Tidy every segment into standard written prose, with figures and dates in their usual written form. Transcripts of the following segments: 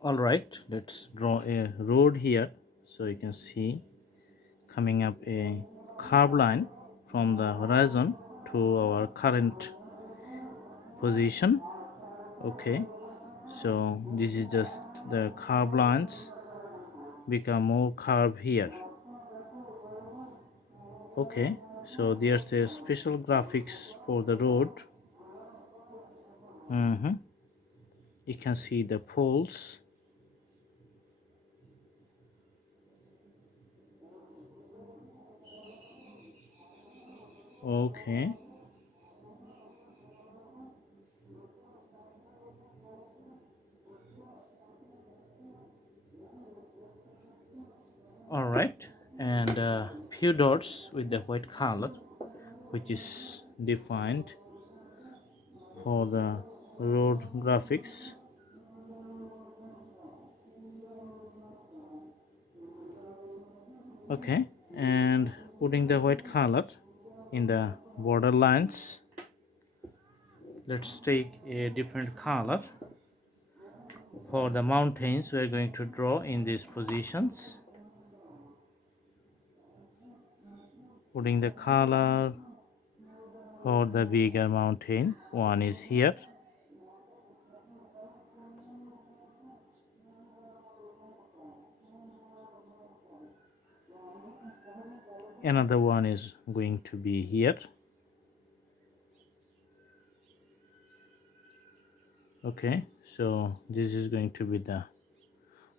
All right, let's draw a road here. So you can see coming up a curved line from the horizon to our current position. Okay, so this is just the curved lines become more curved here. Okay, so there's a special graphics for the road. You can see the poles. Okay, all right, and few dots with the white color which is defined for the road graphics. Okay, and putting the white color in the border lines. Let's take a different color for the mountains we're going to draw in these positions. Putting the color for the bigger mountain, one is here. Another one is going to be here. Okay, so this is going to be the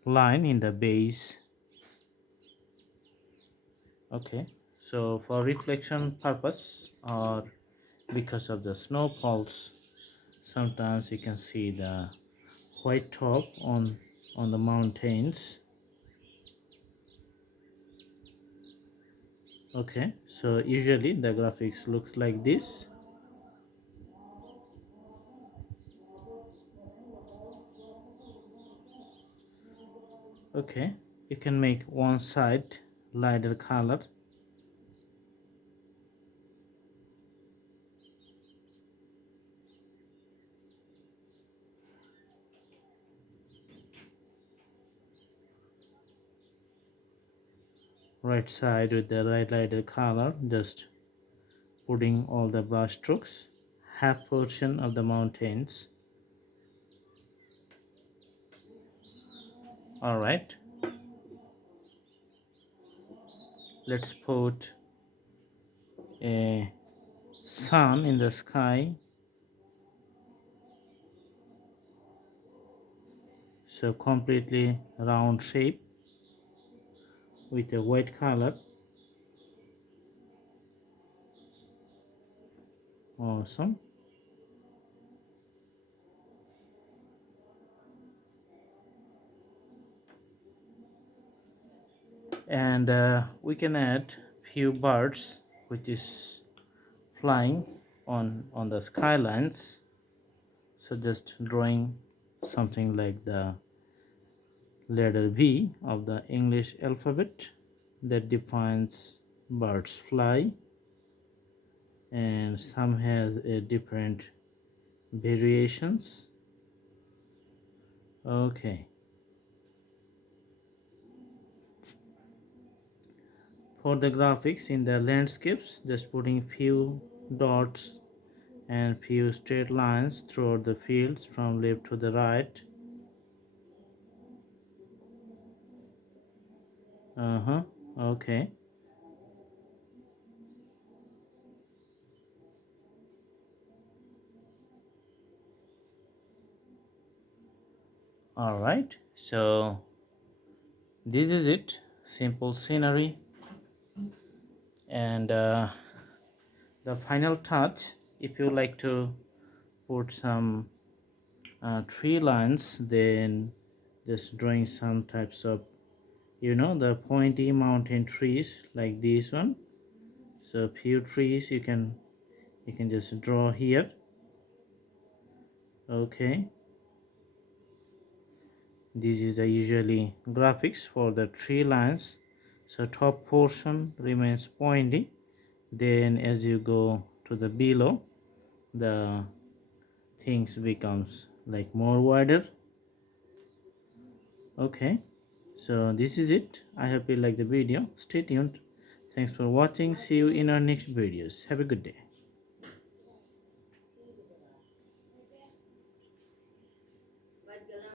line in the base. Okay, so for reflection purpose or because of the snowfalls, sometimes you can see the white top on the mountains. Okay, so usually the graphics looks like this. Okay, you can make one side lighter color. Right side with the right lighter color, just putting all the brush strokes, half portion of the mountains. All right, let's put a sun in the sky. So completely round shape with a white color. Awesome. And we can add few birds which is flying on the skylines. So just drawing something like the letter V of the English alphabet that defines birds fly, and some has a different variations. Okay, for the graphics in the landscapes, just putting few dots and few straight lines throughout the fields from left to the right. Okay, all right, so this is it, simple scenery. And the final touch, if you like to put some tree lines, then just drawing some types of, the pointy mountain trees like this one. So few trees you can just draw here. Okay, this is the usually graphics for the tree lines. So top portion remains pointy, then as you go to the below, the things becomes like more wider. Okay, so this is it. I hope you like the video. Stay tuned. Thanks for watching. See you in our next videos. Have a good day.